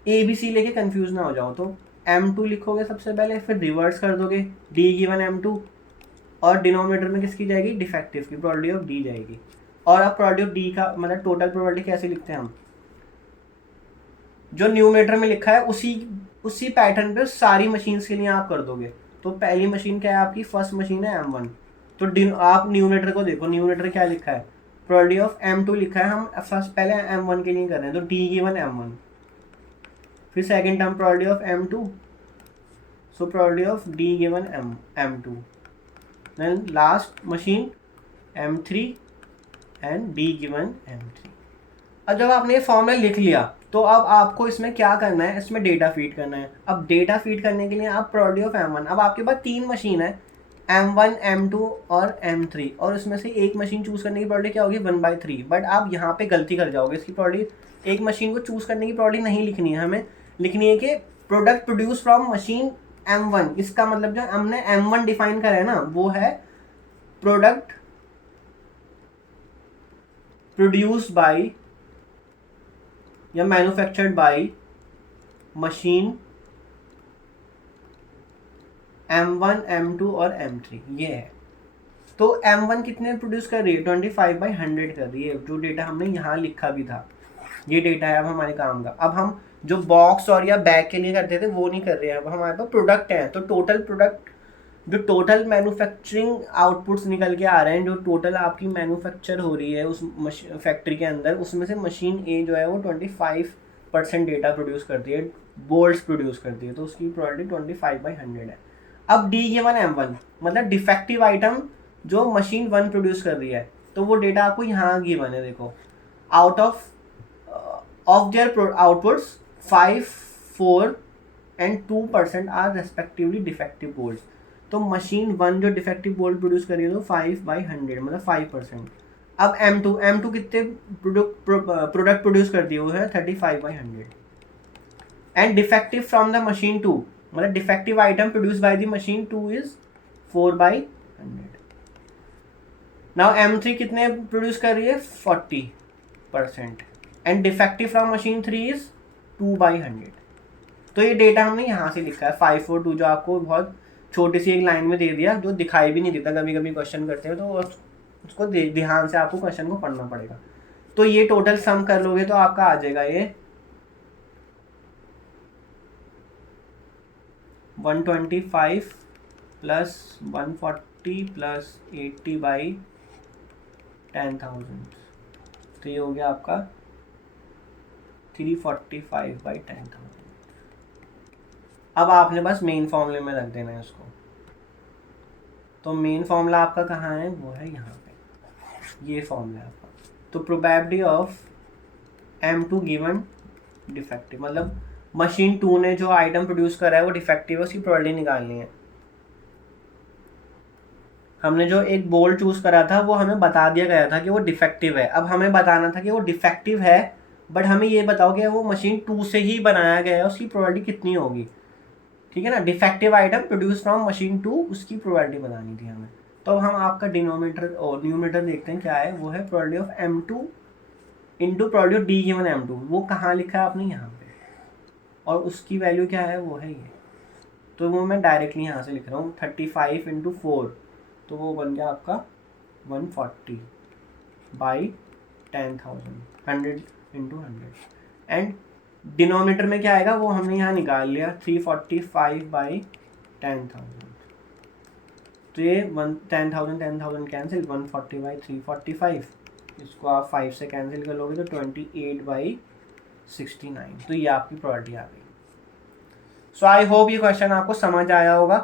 ABC लेके कंफ्यूज ना हो जाओ। तो M2 लिखोगे सबसे पहले, फिर रिवर्स कर दोगे D गिवन M2, और डिनोमिनेटर में किसकी जाएगी, डिफेक्टिव की, प्रोबेबिलिटी ऑफ D जाएगी। और अब प्रोबेबिलिटी ऑफ D का मतलब टोटल प्रोबेबिलिटी कैसे लिखते हैं हम, जो न्यूमरेटर में लिखा है उसी पैटर्न पे सारी मशीन्स के लिए आप कर दोगे। तो पहली मशीन क्या है आपकी, फर्स्ट मशीन है M1, तो आप न्यूमरेटर को देखो, न्यूमरेटर क्या लिखा है, प्रोबेबिलिटी ऑफ M2 लिखा है, हम फर्स्ट पहले M1 के लिए कर रहे हैं, तो D गिवन M1, फिर second term probability of M2, so probability of D given M2, then last machine M3 and D given M3। अब जब आपने ये फॉर्मूला लिख लिया, तो अब आपको इसमें क्या करना है, इसमें डेटा फीड करना है। अब डेटा फीड करने के लिए आप प्रोबेबिलिटी ऑफ M1, अब आपके पास 3 मशीन है, M1 M2 और M3, और उसमें से एक मशीन चूज़ करने की प्रोबेबिलिटी क्या होगी 1/3। बट आप यहाँ पे गलती कर जाओगे, इसकी प्रोबेबिलिटी, एक मशीन को चूज़ करने की प्रोबेबिलिटी नहीं लिखनी है, हमें लिखनी है कि product produce from machine M1। इसका मतलब जो हमने M1 डिफाइन करा है ना, वो है प्रोडक्ट प्रोड्यूस्ड बाई या manufactured by machine M1 M2 और M3, ये है। तो M1 कितने प्रोड्यूस कर रही है, 25/100 कर रही है, जो डेटा हमने यहाँ लिखा भी था, ये डेटा है अब हमारे काम का। अब हम जो बॉक्स और या बैग के लिए करते थे वो नहीं कर रहे हैं, अब हमारे पास प्रोडक्ट हैं, तो टोटल प्रोडक्ट, जो टोटल मैन्युफैक्चरिंग आउटपुट्स निकल के आ रहे हैं, जो टोटल आपकी मैन्युफैक्चर हो रही है उस फैक्ट्री के अंदर, उसमें से मशीन A जो है वो 25% डेटा प्रोड्यूस करती है, बोल्ट्स प्रोड्यूस करती है, तो उसकी प्रोबेबिलिटी 25/100 है। अब D गिवन M1 मतलब डिफेक्टिव आइटम जो मशीन 1 प्रोड्यूस कर रही है, तो वो डेटा आपको यहाँ गिवन है, देखो, out of their outputs 5, 4 and 2% are respectively defective bolts. तो मशीन 1 जो डिफेक्टिव बोल्ट प्रोड्यूस कर रही है तो 5/100 मतलब 5%। अब M2 कितने प्रोडक्ट प्रोड्यूस करती है, वो है 35/100, and defective from the machine 2 मतलब defective item produce by the machine 2 is 4/100। Now M3 कितने प्रोड्यूस कर रही है 40%, and defective from machine 3 is 2/100। तो ये डेटा हमने यहाँ से लिखा है 5, 4, 2, जो आपको बहुत छोटी सी एक लाइन में दे दिया, जो दिखाई भी नहीं देता, कभी कभी क्वेश्चन करते हैं तो उसको ध्यान से आपको क्वेश्चन को पढ़ना पड़ेगा। तो ये टोटल सम कर लोगे तो आपका आ जाएगा ये 125 प्लस 140 प्लस 80 बाई 10,000, तो ये हो गया आपका 345 बाई 10,000। अब आपने बस मेन फॉर्मूले में रख देना है उसको। तो मेन फॉर्मूला आपका कहाँ है, वो है यहाँ पे, ये फॉर्मूला है आपका। तो probability of M2 given defective, मतलब मशीन 2 ने जो आइटम प्रोड्यूस करा है वो डिफेक्टिव है, उसकी प्रोबेबिलिटी निकालनी है। हमने जो एक बोल्ट चूज करा था वो हमें बता दिया गया था कि वो डिफेक्टिव है। अब हमें बताना था कि वो डिफेक्टिव है, बट हमें ये बताओ कि वो मशीन 2 से ही बनाया गया है, उसकी प्रोबेबिलिटी कितनी होगी। ठीक है ना, defective item produce from machine 2, उसकी प्रोबेबिलिटी बतानी थी हमें। तो हम आपका डिनोमिनेटर और न्यूमरेटर देखते हैं क्या है, वो है probability of M2 into probability of D given M2। वो कहाँ लिखा है आपने, यहाँ पे, और उसकी वैल्यू क्या है, वो है ये। तो वो मैं डायरेक्टली यहाँ से लिख रहा हूँ 35 इंटू 4, तो वो बन गया आपका 140 बाई 10,000, 100 इंटू 100। एंड डिनोमिनेटर में क्या आएगा वो हमने यहाँ निकाल लिया 345 बाई 10,000। तो ये 10,000 कैंसिल, 140 बाई 345, इसको आप 5 से कैंसिल कर लोगे तो 28 बाई 69। तो ये आपकी प्रोबेबिलिटी आ गई। सो आई होप ये क्वेश्चन आपको समझ आया होगा।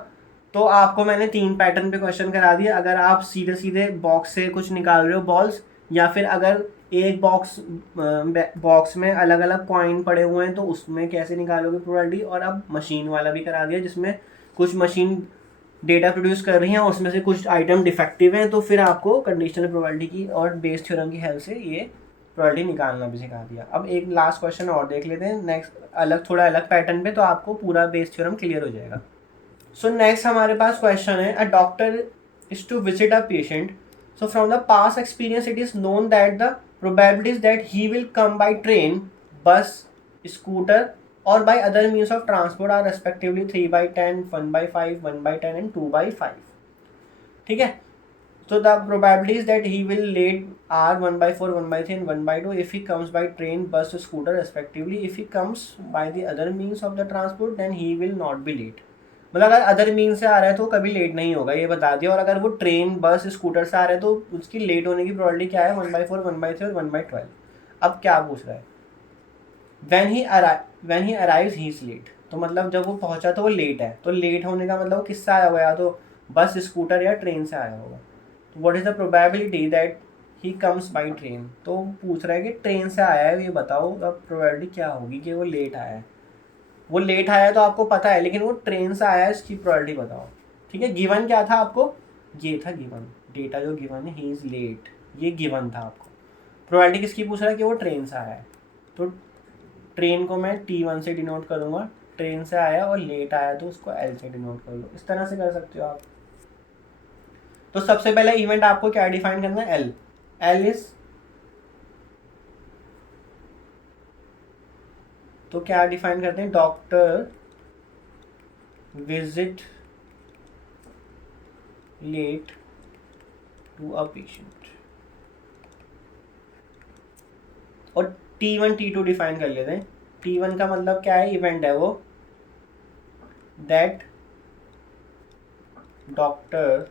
तो आपको मैंने 3 पैटर्न पे क्वेश्चन करा दिए। अगर आप सीधे सीधे बॉक्स से कुछ निकाल रहे हो बॉल्स, या फिर अगर एक बॉक्स में अलग अलग कॉइन पड़े हुए हैं तो उसमें कैसे निकालोगे प्रोबेबिलिटी, और अब मशीन वाला भी करा दिया जिसमें कुछ मशीन डेटा प्रोड्यूस कर रही हैं और उसमें से कुछ आइटम डिफेक्टिव हैं, तो फिर आपको कंडीशनल प्रोबेबिलिटी की और बेस थ्योरम की हेल्प से ये प्रोबेबिलिटी निकालना भी सिखा दिया। अब एक लास्ट क्वेश्चन और देख लेते हैं नेक्स्ट, थोड़ा अलग पैटर्न पे, तो आपको पूरा बेस थ्योरम क्लियर हो जाएगा। सो नेक्स्ट हमारे पास क्वेश्चन है, a doctor is to visit a patient, so from the past experience it is known that the probabilities that he will come by train, bus, scooter और by other means of transport are respectively 3/10, 1/5, 1/10 and 2/5। ठीक है, so the probabilities that he will late are 1/4, 1/3 and 1/2 if he comes by train, bus, scooter respectively। if he comes by the other means of the transport then he will not be late। मतलब अगर other mean से आ रहा है तो कभी late नहीं होगा, ये बता दिया। और अगर वो ट्रेन, बस, स्कूटर से आ रहा है तो उसकी लेट होने की प्रोबेबिलिटी क्या है, 1/4, 1/3 और 1/12। अब क्या पूछ रहा है, when he arrives he is late। तो मतलब जब वो पहुंचा तो वो लेट है, तो लेट होने का मतलब वो किससे आया होगा, या तो बस, स्कूटर या ट्रेन से आया होगा। तो what is the probability that he comes by train, तो पूछ रहा है कि ट्रेन से आया है, ये बताओ अब प्रोबेबिलिटी क्या होगी कि वो लेट आया है। वो लेट आया है तो आपको पता है, लेकिन वो ट्रेन से आया है, इसकी प्रोबेबिलिटी बताओ। ठीक है, गिवन क्या था आपको, ये था गिवन, डेटा जो गिवन है, ही इज लेट, ये गिवन था आपको। प्रोबेबिलिटी किसकी पूछ रहा है कि वो ट्रेन से आया है, तो ट्रेन को मैं T1 से डिनोट करूँगा, ट्रेन से आया और लेट आया तो उसको L से डिनोट कर लो। इस तरह से कर सकते हो आप। तो सबसे पहले इवेंट आपको क्या डिफाइन करना है, L। L इज, तो क्या डिफाइन करते हैं, doctor visit late to a patient. और T1 T2 डिफाइन कर लेते हैं। T1 का मतलब क्या है, इवेंट है वो, that doctor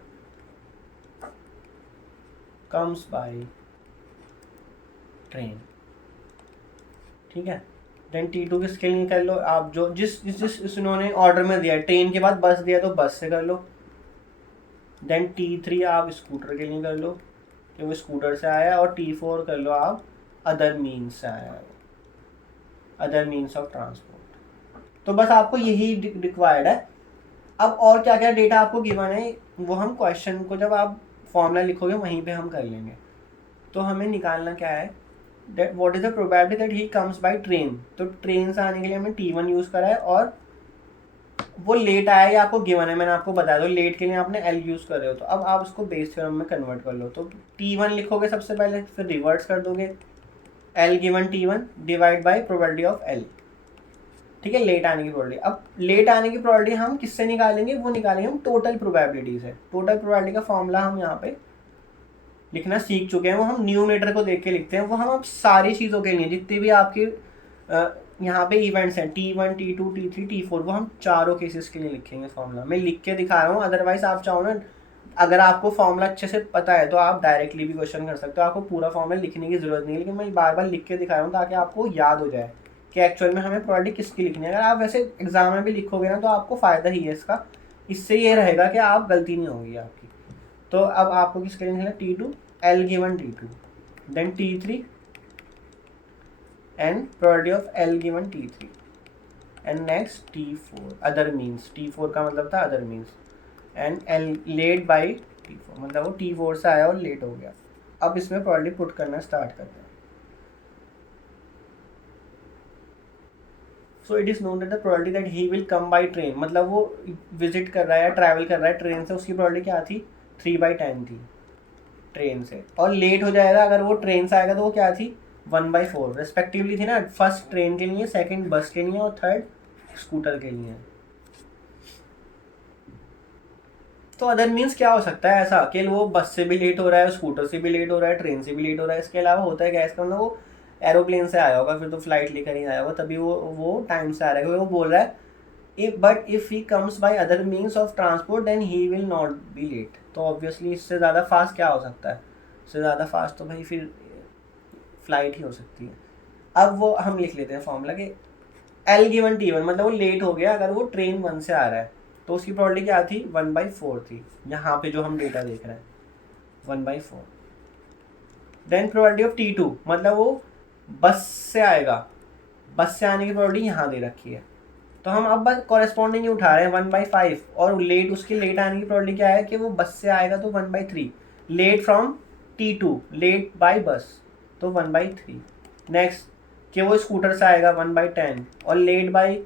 comes by train. ठीक है, देन T2 किसके लिए कर लो आप, जो जिस उन्होंने ऑर्डर में दिया, ट्रेन के बाद बस दिया तो बस से कर लो। देन T3 आप स्कूटर के लिए कर लो कि वो स्कूटर से आया, और T4 कर लो आप अदर मीन्स से आया है, अदर मीन्स ऑफ ट्रांसपोर्ट। तो बस आपको यही रिक्वायर्ड है। अब और क्या क्या डेटा आपको गिवन है वो हम क्वेश्चन को जब आप फॉर्मूला लिखोगे वहीं पे हम कर लेंगे। तो हमें निकालना क्या है, that what is the probability that he comes by train. तो ट्रेन से आने के लिए हमने T1 यूज़ करा है, और वो लेट आया ये आपको गिवन है, मैंने आपको बताया। तो लेट के लिए आपने L यूज़ कर रहे हो, तो अब आप उसको बेस थ्योरम में कन्वर्ट कर लो। तो T1 लिखोगे सबसे पहले, फिर रिवर्स कर दोगे, L given T1 divide by probability of L। ठीक है, लेट आने की प्रोबेबिलिटी। अब लेट आने की प्रोबेबिलिटी हम किससे निकालेंगे, वो निकालेंगे हम टोटल प्रोबेबिलिटी से। टोटल प्रोबेबिलिटी का फॉर्मूला हम यहाँ पे लिखना सीख चुके हैं वो हम न्यूमरेटर को देख के लिखते हैं। वो हम अब सारी चीज़ों के लिए जितने भी आपके यहाँ पे इवेंट्स हैं T1 T2 T3 T4 वो हम चारों केसेस के लिए लिखेंगे फॉर्मूला। मैं लिख के दिखा रहा हूँ, अदरवाइज आप चाहो ना, अगर आपको फॉर्मूला अच्छे से पता है तो आप डायरेक्टली भी क्वेश्चन कर सकते हो, आपको पूरा फॉर्मूला लिखने की जरूरत नहीं है, लेकिन मैं बार बार लिख के दिखा रहा हूँ ताकि आपको याद हो जाए कि एक्चुअल में हमें प्रोबेबिलिटी किसकी लिखनी है। अगर आप वैसे एग्जाम में भी लिखोगे ना तो आपको फ़ायदा ही है इसका, इससे ये रहेगा कि आप गलती नहीं होगी आपकी। तो अब आपको किसके लिए लिखना है, T2 L given T2 then T3 and probability of L given T3 and next T4 other means। T4 का मतलब था other means and L late by T4 मतलब वो T4 से आया और लेट हो गया। अब इसमें probability पुट करना स्टार्ट करते हैं। So it is known that the probability that he will come by train, मतलब वो विजिट कर रहा है या ट्रैवल कर रहा है ट्रेन से, उसकी probability क्या थी, 3/10 थी ट्रेन से। और लेट हो जाएगा अगर वो ट्रेन से आएगा तो वो क्या थी, 1/4 रेस्पेक्टिवली थी ना, फर्स्ट ट्रेन के लिए, सेकंड बस के लिए और थर्ड स्कूटर के लिए। तो अदर मीन्स क्या हो सकता है ऐसा कि वो बस से भी लेट हो रहा है, स्कूटर से भी लेट हो रहा है, ट्रेन से भी लेट हो रहा है, इसके अलावा होता है क्या, इसका मतलब वो एरोप्लेन से आया होगा, फिर तो फ्लाइट लेकर ही आया होगा, तभी वो टाइम से आ रहा है, क्योंकि वो बोल रहा है if he comes by other means of transport then he will not be late। तो ऑब्वियसली इससे ज़्यादा फास्ट क्या हो सकता है, इससे ज़्यादा फास्ट तो भाई फिर फ्लाइट ही हो सकती है। अब वो हम लिख लेते हैं फॉर्मूला कि L given T1 मतलब वो लेट हो गया अगर वो ट्रेन 1 से आ रहा है तो उसकी प्रोबेबिलिटी क्या थी, 1/4 थी, यहाँ पे जो हम डेटा देख रहे हैं 1/4। देन प्रोबेबिलिटी ऑफ T2 मतलब वो बस से आएगा, बस से आने की प्रोबेबिलिटी यहाँ दे रखी है, तो हम अब बस कॉरेस्पॉन्डिंग ही उठा रहे हैं 1/5। और लेट, उसके लेट आने की प्रोबेबिलिटी क्या है कि वो बस से आएगा तो 1/3, late from T2 late bye बस तो 1/3। नेक्स्ट कि वो स्कूटर से आएगा 1/10 और late bye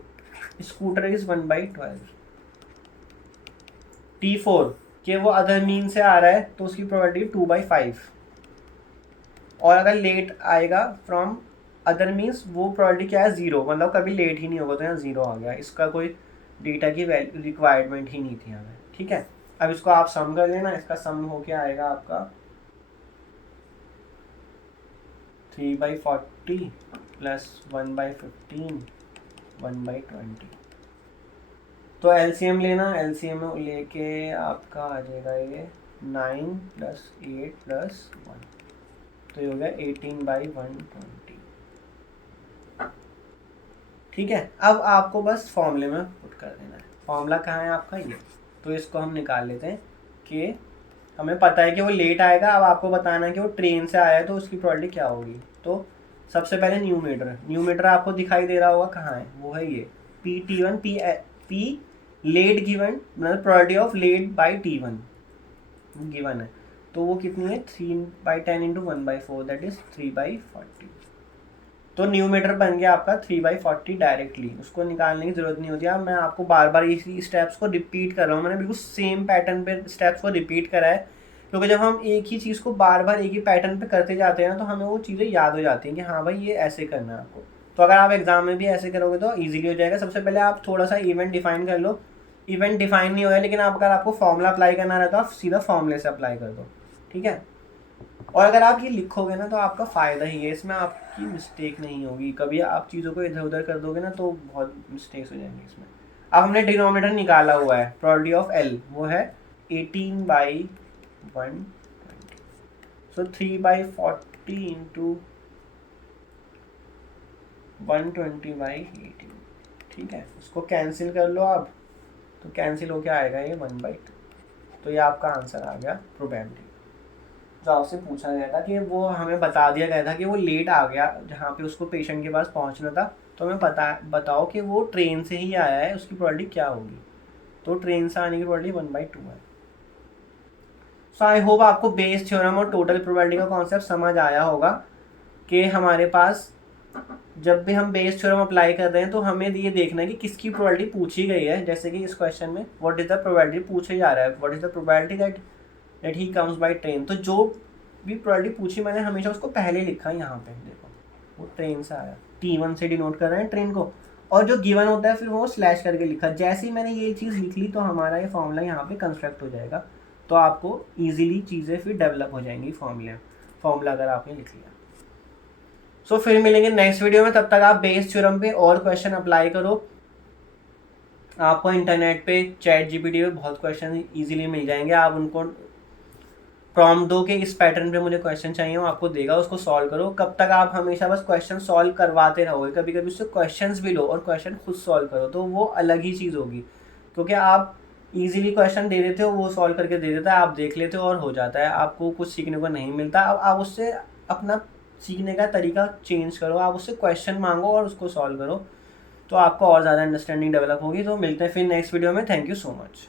scooter is 1/12। T4 कि वो अदर मीन से आ रहा है तो उसकी प्रोबेबिलिटी 2/5, और अगर लेट आएगा फ्रॉम अदर मीन्स वो प्रोबेबिलिटी क्या है, 0, मतलब कभी लेट ही नहीं होगा, तो यहाँ 0 आ गया, इसका कोई डेटा की रिक्वायरमेंट ही नहीं थी हमें। ठीक है, अब इसको आप सम कर लेना, इसका सम हो क्या आएगा आपका 3/40 प्लस 1/15 1/20। तो एलसीएम लेना, एलसीएम लेके आपका आ जाएगा ये 9 + 8 + 1, तो ये हो गया 18/120। ठीक है, अब आपको बस फॉर्मूले में पुट कर देना है। फॉर्मूला कहाँ है आपका, ये, तो इसको हम निकाल लेते हैं कि हमें पता है कि वो लेट आएगा, अब आपको बताना है कि वो ट्रेन से आया है तो उसकी प्रोबेबिलिटी क्या होगी। तो सबसे पहले न्यूमरेटर आपको दिखाई दे रहा होगा, कहाँ है, वो है ये P लेट गिवन, मतलब probability of late by T1 given है, तो वो कितनी है 3/10 इंटू 1/4 दैट इज 3/40। तो न्यूमरेटर बन गया आपका 3/40 डायरेक्टली, उसको निकालने की जरूरत नहीं होती। अब मैं आपको बार बार इसी स्टेप्स को रिपीट कर रहा हूँ, मैंने बिल्कुल सेम पैटर्न पे स्टेप्स को रिपीट करा है, क्योंकि जब हम एक ही चीज़ को बार बार एक ही पैटर्न पे करते जाते हैं ना तो हमें वो चीज़ें याद हो जाती हैं कि हाँ भाई ये ऐसे करना है आपको। तो अगर आप एग्जाम में भी ऐसे करोगे तो ईजिली हो जाएगा। सबसे पहले आप थोड़ा सा इवेंट डिफाइन कर लो, इवेंट डिफाइन नहीं होगा लेकिन अगर आपको फॉर्मूला अप्लाई करना रहता है तो आप सीधा फॉर्मूले से अप्लाई कर दो। ठीक है, और अगर आप ये लिखोगे ना तो आपका फ़ायदा ही है, इसमें आपकी मिस्टेक नहीं होगी। कभी आप चीज़ों को इधर उधर कर दोगे ना तो बहुत मिस्टेक्स हो जाएंगे इसमें। अब हमने डिनोमिनेटर निकाला हुआ है, प्रोबेबिलिटी ऑफ L वो है 18/120, सो 3/40 इंटू 120/18। ठीक है, उसको कैंसिल कर लो आप, तो कैंसिल हो क्या आएगा ये 1/2। तो ये आपका आंसर आ गया प्रोबेबिलिटी। जो आपसे पूछा गया था कि वो हमें बता दिया गया था कि वो लेट आ गया जहाँ पे उसको पेशेंट के पास पहुँचना था, तो हमें बताओ कि वो ट्रेन से ही आया है, उसकी प्रोबेबिलिटी क्या होगी। तो ट्रेन से आने की प्रोबेबिलिटी 1/2 है। सो आई होप आपको बेस थ्योरम और टोटल प्रोबेबिलिटी का कॉन्सेप्ट समझ आया होगा कि हमारे पास जब भी हम बेस थ्योरम अप्लाई कर रहे हैं तो हमें ये देखना है कि किसकी प्रोबेबिलिटी पूछी गई है। जैसे कि इस क्वेश्चन में व्हाट इज द प्रोबेबिलिटी पूछा जा रहा है, what is the probability that he comes by train. तो जो भी प्रोबेबिलिटी पूछी मैंने हमेशा उसको पहले लिखा है, यहाँ पे देखो वो ट्रेन से आया, T1 से डिनोट कर रहे हैं ट्रेन को, और जो गिवन होता है फिर वो स्लैश करके लिखा। जैसे ही मैंने ये चीज़ लिख ली तो हमारा ये फॉर्मूला यहाँ पे कंस्ट्रक्ट हो जाएगा। तो आपको ईजिली चीज़ें फिर डेवलप हो जाएंगी फॉर्मूला अगर आपने लिख लिया। सो फिर मिलेंगे नेक्स्ट वीडियो में, तब तक आप बेस थ्योरम पे और क्वेश्चन अप्लाई करो। आपको इंटरनेट पे ChatGPT पे बहुत क्वेश्चन इजीली मिल जाएंगे, आप उनको प्रॉम्प्ट दो कि इस पैटर्न पे मुझे क्वेश्चन चाहिए, वो आपको देगा, उसको सॉल्व करो। कब तक आप हमेशा बस क्वेश्चन सॉल्व करवाते रहोगे, कभी कभी उससे क्वेश्चंस भी लो और क्वेश्चन खुद सॉल्व करो, तो वो अलग ही चीज़ होगी, क्योंकि आप इजीली क्वेश्चन दे देते हो, वो सॉल्व करके दे देता है, आप देख लेते हो और हो जाता है, आपको कुछ सीखने को नहीं मिलता। अब आप उससे अपना सीखने का तरीका चेंज करो, आप उससे क्वेश्चन मांगो और उसको सॉल्व करो, तो आपको और ज़्यादा अंडरस्टैंडिंग डेवलप होगी। तो मिलते हैं फिर नेक्स्ट वीडियो में। Thank you so much.